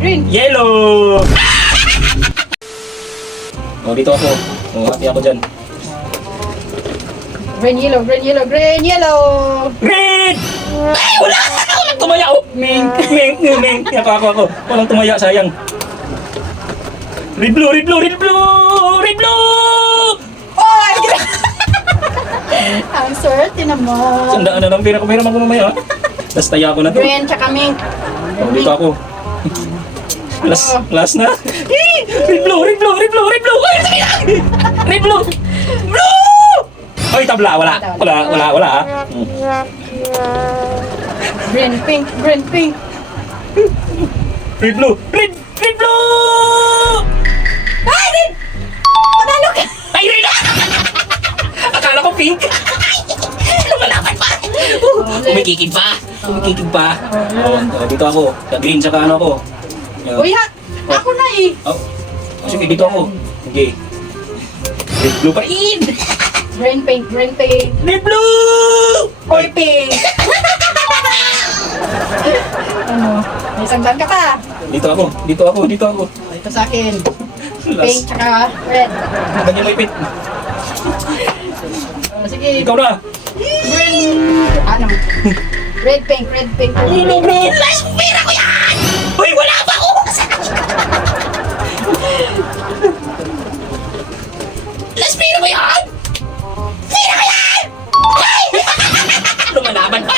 Green. Yellow! Oh, dito ako. Oh, happy ako dyan. Green, yellow, green, yellow, green, yellow. Red! Ay, wala! Walang tumaya! Oh! Mink! Mink! Ako. Walang tumaya, sayang. Red blue! Red blue! Red blue! Red blue! Ay! Ang swerte naman. Sandaan na lang. Pira ako mamaya. Tapos taya ko na to. Green, tsaka mink. Oh, dito ako. Last na. Red blue! Red blue! Red blue! Red blue! Ay, sige lang! Red blue! Blue! Ay, tabla. Wala ah. Green, pink, green, pink. Red blue! Red blue! Ay, red! Panalo ka! Ay, red! Akala ko pink. Lumalaban pa. Kumikikig pa. Oh, dito ako. Sa green, saka ano ako. Uy, ako na eh. Oh, sige, dito ako. Okay. Red blue pa rin. Green, pink, green, pink. Red blue! Or pink. Ano? May sangdan ka pa. Dito ako. Ito sa akin. Pink, Last. tsaka red. Ganyan may pit. Sige. Ikaw na. Green. Ano? Red, pink, red, pink. Ulo, bro. Last pera ko yan! Uy, wala pa ako! Last pera ko yan! Lumalaban pa!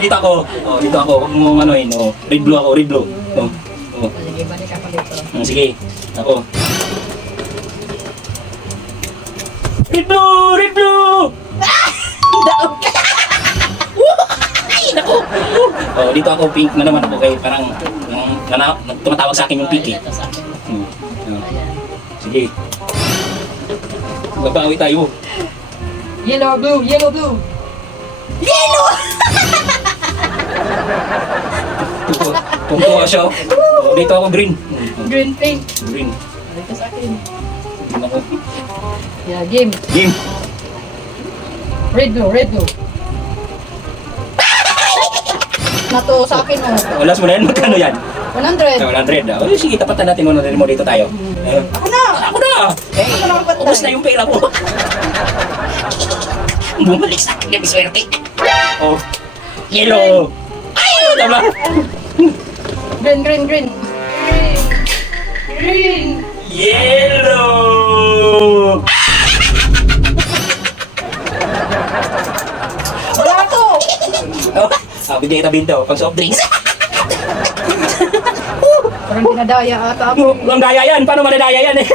Dito ako. Huwag mo anuhin. Red blue ako, red blue. Sige, balik ka pa dito. Sige. Ako. Red blue! Red blue! Ay, naku! Dito ako, pink na naman ako kay parang tumatawag sa akin yung pink eh. Ito sa akin. Sige. Magbawi tayo. Yellow, blue, yellow, blue. Yellow! Kung tuwa siya. Dito ako green. Green, pink. Green. Ito sa akin. Green ako. Yeah, game. Game. Red, blue, red, blue. Nato sa akin oh. Last mo na yan. Magkano yan? 100. 100. Sige, tapatan natin muna rin mo dito tayo. Ako na! Ako na! Ako na magpatay. Ubus na yung pera mo. Bumalik sa akin yung swerte. Oh. Yellow. Ay, tama. Green, green, green. Green. Green. Yellow. Wala to! Bigay tabi daw pag soft drinks. Parang dinadaya ata ako. Ang daya yan. Paano madadaya yan eh?